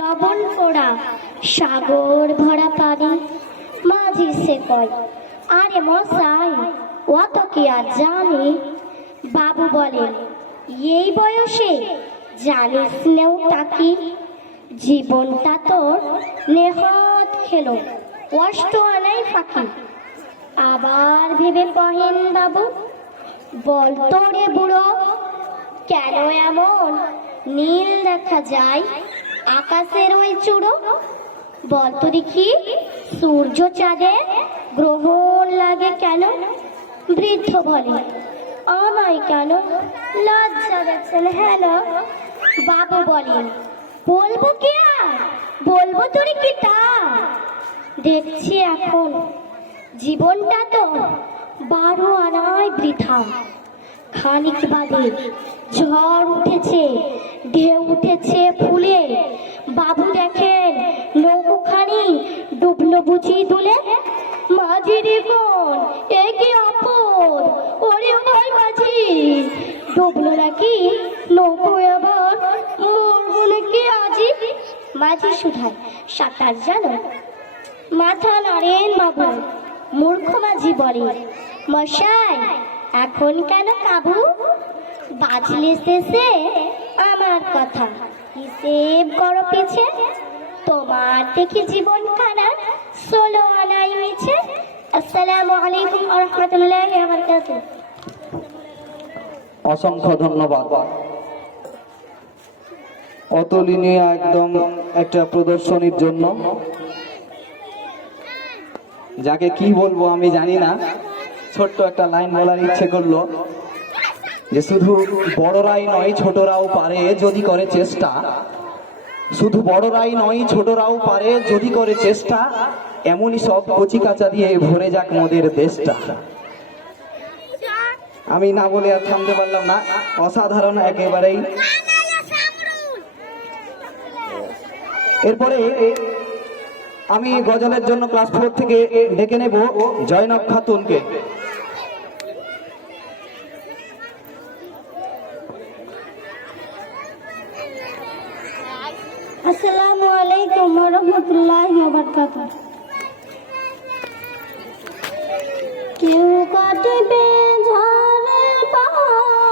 লবণ পোড়া সাগর ভরা পানি মাঝি সে কয়, আরে মশাই অত কি আর জানি? বাবু বলেন, এই বয়সে জানিস নেওটা কি? জীবনটা তোর নেহাত খেলো, কষ্ট আনাই ফাঁকি। আবার ভেবে কহেন বাবু, বল তো রে বুড়ো, কেন এমন নীল দেখা যায় আকাশের ওই চূড়ো? বল তো দেখি, সূর্য চাঁদে গ্রহণ লাগে কেন? বৃদ্ধ বলে, আমায় কেন লজ্জা দেখছেন হেন? বাবু বলেন, বলবো কি আর, বলবো তোর কি তা? দেখছি এখন জীবনটা তো 12 আনায় বৃথা। খানিক বাদে ঝড় উঠেছে, ঢেউ উঠেছে ফুলে। বাবু দেখেন নৌকোখানি ডুবলো বুঝি দুলে। মাঝি রে কোন এ কি আপদ, ওরে ভাই মাঝি, ডুবলো নাকি নৌকো? এবার মরবো নাকি আজি? মাঝি শুধায়, সাঁতার জানো? মাথা নাড়েন বাবু। মূর্খ মাঝি বলে, মশাই এখন কেন কাবু? বাজলে শেষে আমার কথা হিসেব করো পিছে। তোমার দেখি জীবন খানা 16 আনাই মিছে। আসসালামু আলাইকুম ওয়া রাহমাতুল্লাহি ওয়া বারাকাতুহু। অসংখ্য ধন্যবাদ। অতুলনীয় একদম একটা প্রদর্শনীর জন্য, যাকে কি বলবো আমি জানি না। ছোট্ট একটা লাইন বলার ইচ্ছে করলো যে শুধু বড়রাই নয় ছোটরাও পারে যদি করে চেষ্টা। শুধু বড়রাই নয় ছোটরাও পারে যদি করে চেষ্টা। এমনই সব কচি কাঁচা দিয়ে ভরে যাক মোদের দেশটা। আমি না বলে আর থামতে পারলাম না। অসাধারণ একেবারেই। এরপরে আমি গজলের জন্য ক্লাস 4 থেকে ডেকে নেব জয়নব খাতুনকে। আসসালামু আলাইকুম ওয়া রাহমাতুল্লাহি ওয়া বারাকাতুহু। কেউ কাটিবে